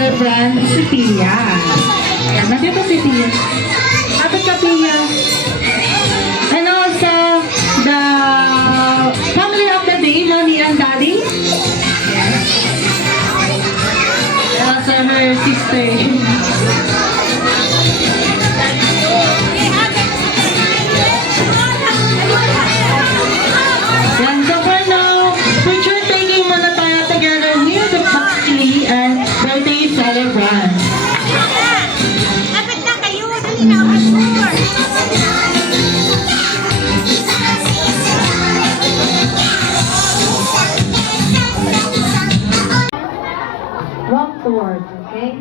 celebrant si Tia. Yan, nandiyo ba si Tia? Kapit ka, Tia. And also, the family of the day, Mommy and Daddy. Yes. And also her sister. Yan, so for now, picture taking muna tayo together near the family and birthday celebrant. Dapat na kayo, dali na ako sure. Walk towards, okay?